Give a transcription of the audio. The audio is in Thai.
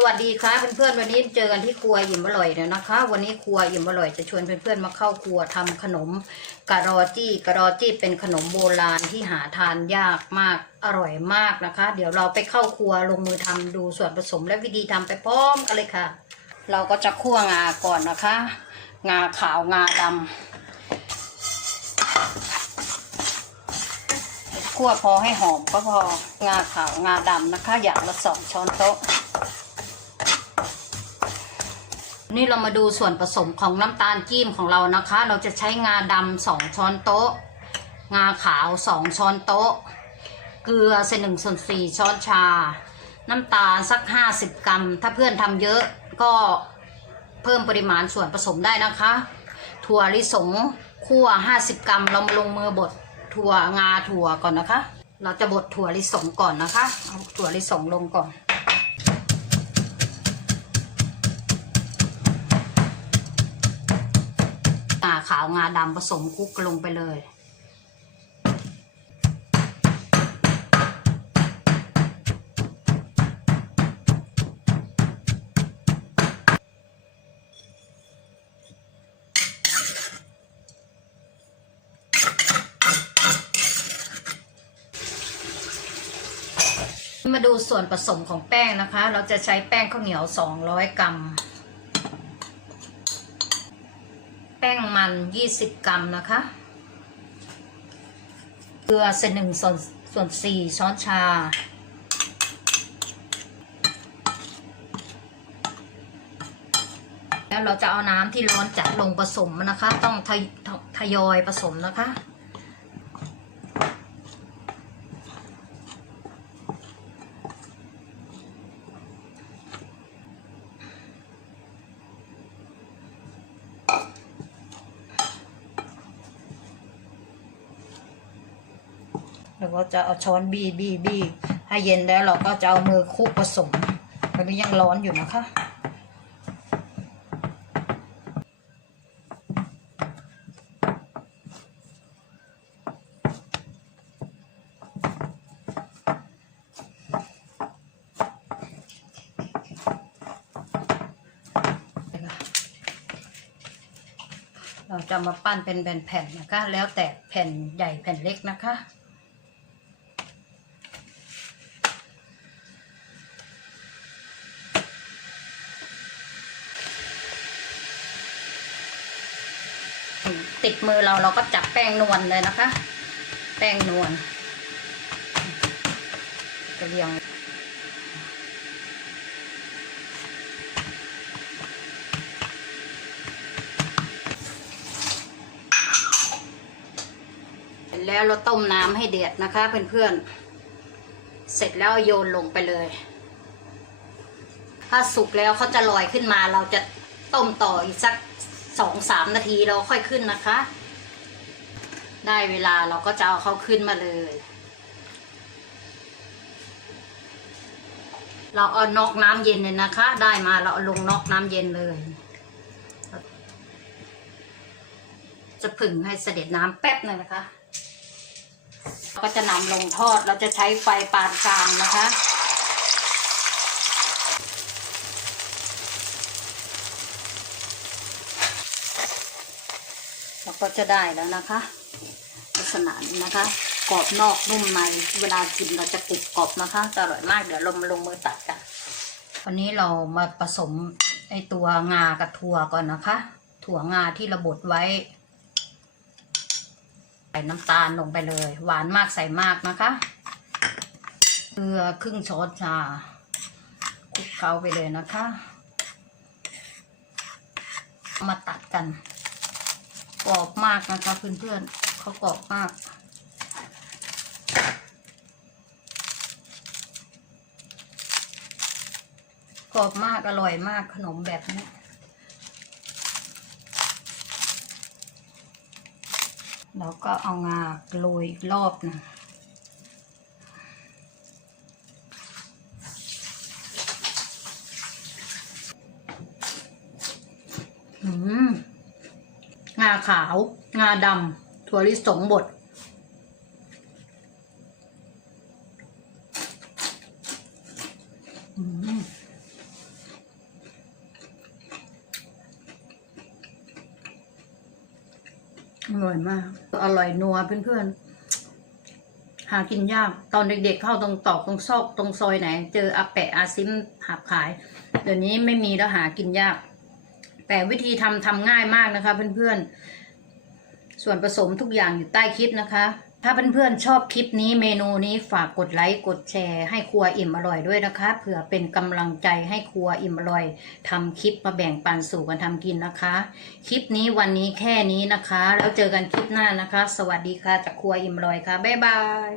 สวัสดีค่ะเพื่อนๆวันนี้เจอกันที่ครัวอิ่มอร่อยเนี่ยนะคะ วันนี้ครัวอิ่มอร่อยจะชวนเพื่อนๆมาเข้าครัวทำขนมกะรอจี้กะรอจี้เป็นขนมโบราณที่หาทานยากมากอร่อยมากนะคะ เดี๋ยวเราไปเข้าครัวลงมือทำดูส่วนผสมและวิธีทำไปพร้อมกันเลยค่ะ เราก็จะคั่วงาก่อนนะคะ งาขาวงาดำคั่วพอให้หอมก็พองาขาวงาดำนะคะ อย่างละสองช้อนโต๊ะ นี่เรามาดูส่วนผสมของน้ำตาลจีมของเรานะคะ เราจะใช้งาดำสองช้อนโต๊ะ งาขาวสองช้อนโต๊ะ เกลือเศษหนึ่งส่วนสี่ช้อนชา น้ำตาลสักห้าสิบกรัม ถ้าเพื่อนทำเยอะก็เพิ่มปริมาณส่วนผสมได้นะคะ ถั่วลิสงคั่วห้าสิบกรัม เรามาลงมือบดถั่วงาถั่วก่อนนะคะ เราจะบดถั่วลิสงก่อนนะคะ เอาถั่วลิสงลงก่อน ขาวงาดำผสมคลุกลงไปเลย มาดูส่วนผสมของแป้งนะคะ เราจะใช้แป้งข้าวเหนียว 200 กรัม แป้งมัน 20 กรัมนะคะ เกลือเศษหนึ่งส่วนส่วนสี่ช้อนชา แล้วเราจะเอาน้ำที่ร้อนจัดลงผสมนะคะ ต้องทยททยอยผสมนะคะ แล้วก็จะเอาช้อนบีบีบีให้เย็นแล้วเราก็จะเอามือคลุกผสมตอนนี้ยังร้อนอยู่นะคะเราจะมาปั้นเป็นแผ่นๆนะคะ แล้วแต่แผ่นใหญ่แผ่นเล็กนะคะ ติดมือเราเราก็จับแป้งนวลเลยนะคะ แป้งนวลจะเรียงเสร็จแล้วเราต้มน้ำให้เดือดนะคะเพื่อนๆ เสร็จแล้วโยนลงไปเลย ถ้าสุกแล้วเขาจะลอยขึ้นมาเราจะต้มต่ออีกสัก สองสามนาทีเราค่อยขึ้นนะคะ ได้เวลาเราก็จะเอาเขาขึ้นมาเลย เราเอานอกน้ำเย็นเลยนะคะ ได้มาเราเอาลงนอกน้ำเย็นเลย จะผึ่งให้เสด็จน้ำแป๊บหนึ่งนะคะ ก็จะนำลงทอดเราจะใช้ไฟปานกลางนะคะ เรา ก็จะได้แล้วนะคะ ลักษณะนี้นะคะ กรอบนอกนุ่มในเวลากินเราจะกรุบกรอบนะคะจะอร่อยมากเดี๋ยวเรามาลงมือตัดกันวันนี้เรามาผสมไอตัวงากับถั่วก่อนนะคะ ถั่วงาที่เราบดไว้ใส่น้ำตาลลงไปเลย หวานมากใส่มากนะคะเกลือครึ่งช้อนชาคลุกเคล้าไปเลยนะคะ มาตัดกัน กรอบมากนะคะเพื่อนๆเขากรอบมากกรอบมากอร่อยมากขนมแบบนี้แล้วก็เอางาโรยอีกรอบหนึงอืมาขาว งาดำถั่วลิสงบด อร่อยมาก อร่อยนัวเพื่อนๆ หากินยาก ตอนเด็กๆเข้าตรงตอกตรงซอกตรงซอยไหน เจออาแปะอาซิมหาบขาย เดี๋ยวนี้ไม่มีแล้วหากินยาก แต่วิธีทำทำง่ายมากนะคะเพื่อนๆ ส่วนผสมทุกอย่างอยู่ใต้คลิปนะคะ ถ้าเพื่อนๆชอบคลิปนี้เมนูนี้ฝากกดไลค์กดแชร์ให้ครัวอิ่มอร่อยด้วยนะคะ เผื่อเป็นกำลังใจให้ครัวอิ่มอร่อยทำคลิปมาแบ่งปันสู่กันทำกินนะคะ คลิปนี้วันนี้แค่นี้นะคะ แล้วเจอกันคลิปหน้านะคะ สวัสดีค่ะจากครัวอิ่มอร่อยค่ะบ๊ายบาย